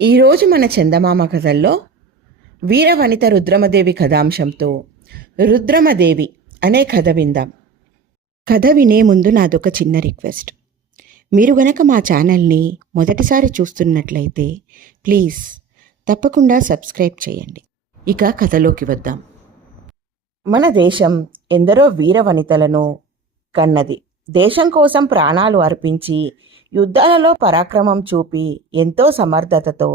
ఈరోజు మన చందమామ కథల్లో వీరవనిత రుద్రమదేవి కథాంశంతో రుద్రమదేవి అనే కథ విందాం. కథ వినే ముందు నాదొక చిన్న రిక్వెస్ట్. మీరు గనక మా ఛానల్ని మొదటిసారి చూస్తున్నట్లయితే ప్లీజ్ తప్పకుండా సబ్స్క్రైబ్ చేయండి. ఇక కథలోకి వద్దాం. మన దేశం ఎందరో వీరవనితలను కన్నది. దేశం కోసం ప్రాణాలు అర్పించి యుద్ధాలలో పరాక్రమం చూపి ఎంతో సమర్థతతో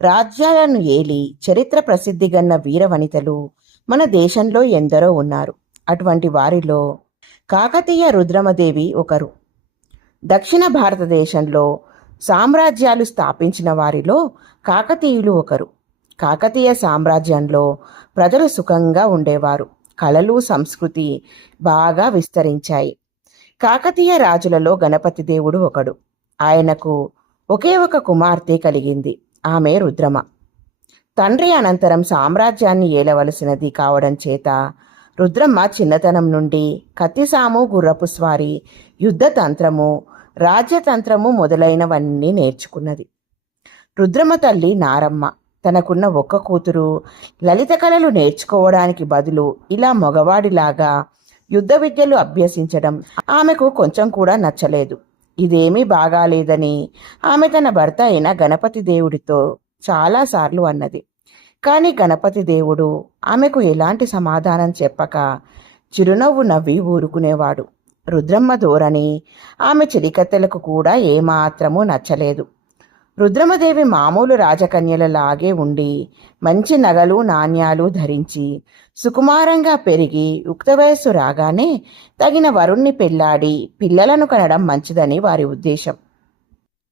రాజ్యాలను ఏలి చరిత్ర ప్రసిద్ధిగన్న వీరవనితలు మన దేశంలో ఎందరో ఉన్నారు. అటువంటి వారిలో కాకతీయ రుద్రమదేవి ఒకరు. దక్షిణ భారతదేశంలో సామ్రాజ్యాలు స్థాపించిన వారిలో కాకతీయులు ఒకరు. కాకతీయ సామ్రాజ్యంలో ప్రజలు సుఖంగా ఉండేవారు. కళలు, సంస్కృతి బాగా విస్తరించాయి. కాకతీయ రాజులలో గణపతి దేవుడు ఒకడు. ఆయనకు ఒకే ఒక కుమార్తె కలిగింది. ఆమె రుద్రమ. తండ్రి అనంతరం సామ్రాజ్యాన్ని ఏలవలసినది కావడం చేత రుద్రమ్మ చిన్నతనం నుండి కత్తిసాము, గుర్రపు స్వారీ, యుద్ధతంత్రము, రాజ్యతంత్రము మొదలైనవన్నీ నేర్చుకున్నది. రుద్రమ తల్లి నారమ్మ తనకున్న ఒక్క కూతురు లలిత కళలు నేర్చుకోవడానికి బదులు ఇలా మగవాడిలాగా యుద్ధ విద్యలు అభ్యసించడం ఆమెకు కొంచెం కూడా నచ్చలేదు. ఇదేమీ బాగాలేదని ఆమె తన భర్త అయిన గణపతి దేవుడితో చాలాసార్లు అన్నది. కానీ గణపతి దేవుడు ఆమెకు ఎలాంటి సమాధానం చెప్పక చిరునవ్వు నవ్వి ఊరుకునేవాడు. రుద్రమ్మ ధోరణి ఆమె చెలికత్తెలకు కూడా ఏమాత్రమూ నచ్చలేదు. రుద్రమదేవి మామూలు రాజకన్యలలాగే ఉండి మంచి నగలు, నాణ్యాలు ధరించి సుకుమారంగా పెరిగి యుక్త వయస్సు రాగానే తగిన వరుణ్ణి పెళ్లాడి పిల్లలను కనడం మంచిదని వారి ఉద్దేశం.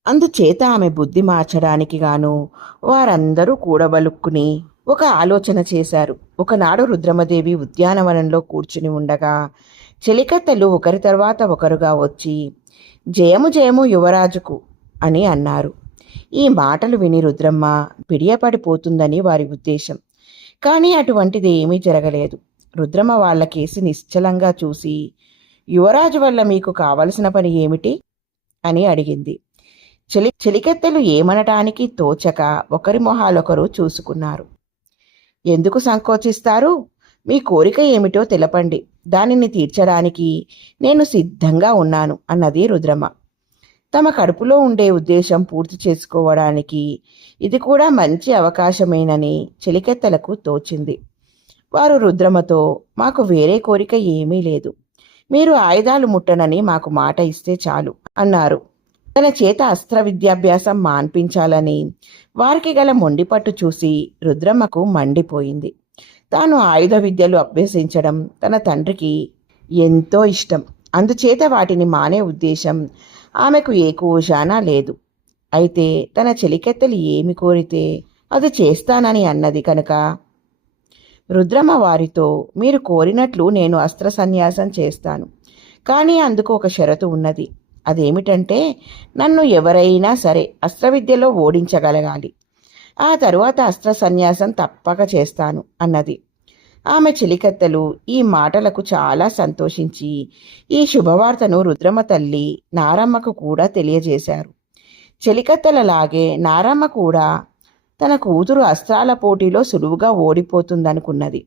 అందుచేత ఆమె బుద్ధి మార్చడానికి గాను వారందరూ కూడబలుక్కుని ఒక ఆలోచన చేశారు. ఒకనాడు రుద్రమదేవి ఉద్యానవనంలో కూర్చుని ఉండగా చెలికత్తెలు ఒకరి తర్వాత ఒకరుగా వచ్చి జయము జయము యువరాజుకు అని అన్నారు. ఈ మాటలు విని రుద్రమ్మ పిడియపడిపోతుందని వారి ఉద్దేశం. కానీ అటువంటిది ఏమీ జరగలేదు. రుద్రమ్మ వాళ్ళ కేసి నిశ్చలంగా చూసి, యువరాజు వల్ల మీకు కావలసిన పని ఏమిటి అని అడిగింది. చెలికెత్తెలు ఏమనటానికి తోచక ఒకరి మొహాలొకరు చూసుకున్నారు. ఎందుకు సంకోచిస్తారు? మీ కోరిక ఏమిటో తెలపండి, దానిని తీర్చడానికి నేను సిద్ధంగా ఉన్నాను అన్నది రుద్రమ్మ. తమ కడుపులో ఉండే ఉద్దేశం పూర్తి చేసుకోవడానికి ఇది కూడా మంచి అవకాశమేనని చెలికెత్తలకు తోచింది. వారు రుద్రమతో, మాకు వేరే కోరిక ఏమీ లేదు, మీరు ఆయుధాలు ముట్టనని మాకు మాట ఇస్తే చాలు అన్నారు. తన చేత అస్త్ర విద్యాభ్యాసం మాన్పించాలని వారికి గల మొండిపట్టు చూసి రుద్రమ్మకు మండిపోయింది. తాను ఆయుధ విద్యలు అభ్యసించడం తన తండ్రికి ఎంతో ఇష్టం. అందుచేత వాటిని మానే ఉద్దేశం ఆమెకు ఏ కూశానా లేదు. అయితే తన చెలికెత్తెలు ఏమి కోరితే అది చేస్తానని అన్నది కనుక రుద్రమ్మ వారితో, మీరు కోరినట్లు నేను అస్త్ర సన్యాసం చేస్తాను, కానీ అందుకు ఒక షరతు ఉన్నది. అదేమిటంటే నన్ను ఎవరైనా సరే అస్త్ర విద్యలో ఓడించగలగాలి. ఆ తరువాత అస్త్ర సన్యాసం తప్పక చేస్తాను అన్నది. ఆమె చెలికత్తెలు ఈ మాటలకు చాలా సంతోషించి ఈ శుభవార్తను రుద్రమ్మ తల్లి నారమ్మకు కూడా తెలియజేశారు. చెలికత్తెలలాగే నారమ్మ కూడా తన కూతురు అస్త్రాల పోటీలో సులువుగా ఓడిపోతుందనుకున్నది.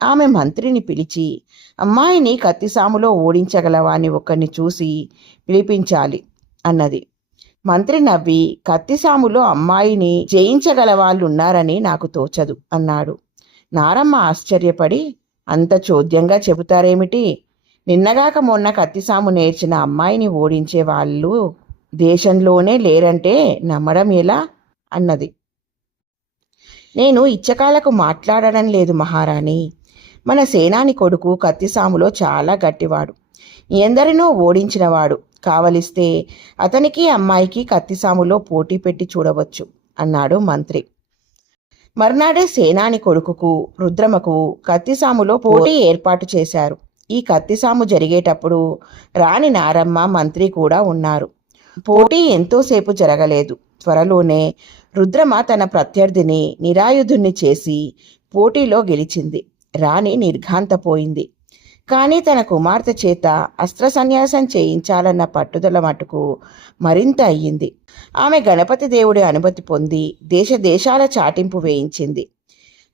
ఆమె మంత్రిని పిలిచి, అమ్మాయిని కత్తిసాములో ఓడించగలవాని ఒకరిని చూసి పిలిపించాలి అన్నది. మంత్రి నవ్వి, కత్తిసాములో అమ్మాయిని జయించగల వాళ్ళున్నారని నాకు తోచదు అన్నాడు. నారమ్మ ఆశ్చర్యపడి, అంత చోద్యంగా చెబుతారేమిటి? నిన్నగాక మొన్న కత్తిసాము నేర్చిన అమ్మాయిని ఓడించే వాళ్ళు దేశంలోనే లేరంటే నమ్మడం ఎలా అన్నది. నేను ఇచ్చకాలకు మాట్లాడడం లేదు మహారాణి. మన సేనాని కొడుకు కత్తిసాములో చాలా గట్టివాడు, ఎందరినో ఓడించినవాడు. కావలిస్తే అతనికి అమ్మాయికి కత్తిసాములో పోటీ పెట్టి చూడవచ్చు అన్నాడు మంత్రి. మర్నాడే సేనాని కొడుకుకు రుద్రమకు కత్తిసాములో పోటీ ఏర్పాటు చేశారు. ఈ కత్తిసాము జరిగేటప్పుడు రాణి నారమ్మ, మంత్రి కూడా ఉన్నారు. పోటీ ఎంతోసేపు జరగలేదు. త్వరలోనే రుద్రమ తన ప్రత్యర్థిని నిరాయుధుణ్ణి చేసి పోటీలో గెలిచింది. రాణి నిర్ఘాంతపోయింది. కానీ తన కుమార్తె చేత అస్త్ర సన్యాసం చేయించాలన్న పట్టుదల మటుకు మరింత అయ్యింది. ఆమె గణపతి దేవుడి అనుమతి పొంది దేశ దేశాల చాటింపు వేయించింది.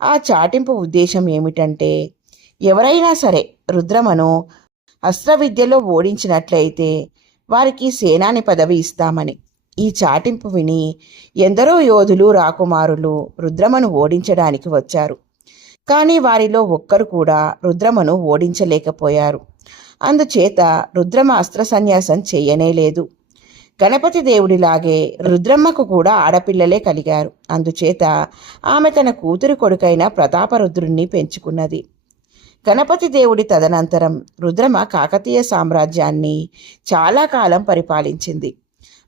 ఆ చాటింపు ఉద్దేశం ఏమిటంటే, ఎవరైనా సరే రుద్రమను అస్త్ర విద్యలో ఓడించినట్లయితే వారికి సేనాని పదవి ఇస్తామని. ఈ చాటింపు విని ఎందరో యోధులు రాకుమారులు రుద్రమను ఓడించడానికి వచ్చారు. కానీ వారిలో ఒక్కరు కూడా రుద్రమను ఓడించలేకపోయారు. అందుచేత రుద్రమ అస్త్ర సన్యాసం చేయనేలేదు. గణపతి దేవుడిలాగే రుద్రమ్మకు కూడా ఆడపిల్లలే కలిగారు. అందుచేత ఆమె తన కూతురు కొడుకైన ప్రతాపరుద్రుణ్ణి పెంచుకున్నది. గణపతి దేవుడి తదనంతరం రుద్రమ కాకతీయ సామ్రాజ్యాన్ని చాలా కాలం పరిపాలించింది.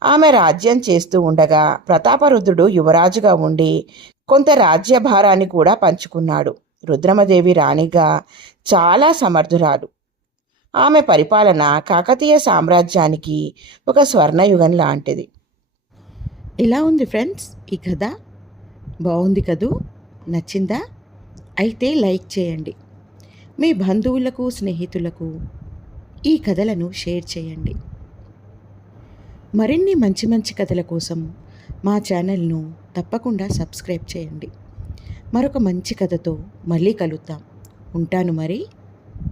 ఆమె రాజ్యం చేస్తూ ఉండగా ప్రతాపరుద్రుడు యువరాజుగా ఉండి కొంత రాజ్యభారాన్ని కూడా పంచుకున్నాడు. రుద్రమదేవి రాణిగా చాలా సమర్థురాలు. ఆమె పరిపాలన కాకతీయ సామ్రాజ్యానికి ఒక స్వర్ణయుగం లాంటిది. ఇలా ఉంది ఫ్రెండ్స్ ఈ కథ. బాగుంది కదూ? నచ్చిందా? అయితే లైక్ చేయండి. మీ బంధువులకు స్నేహితులకు ఈ కథలను షేర్ చేయండి. మరిన్ని మంచి మంచి కథల కోసం మా ఛానల్ను తప్పకుండా సబ్స్క్రైబ్ చేయండి. మరొక మంచి కథతో మళ్ళీ కలుద్దాం. ఉంటాను మరి.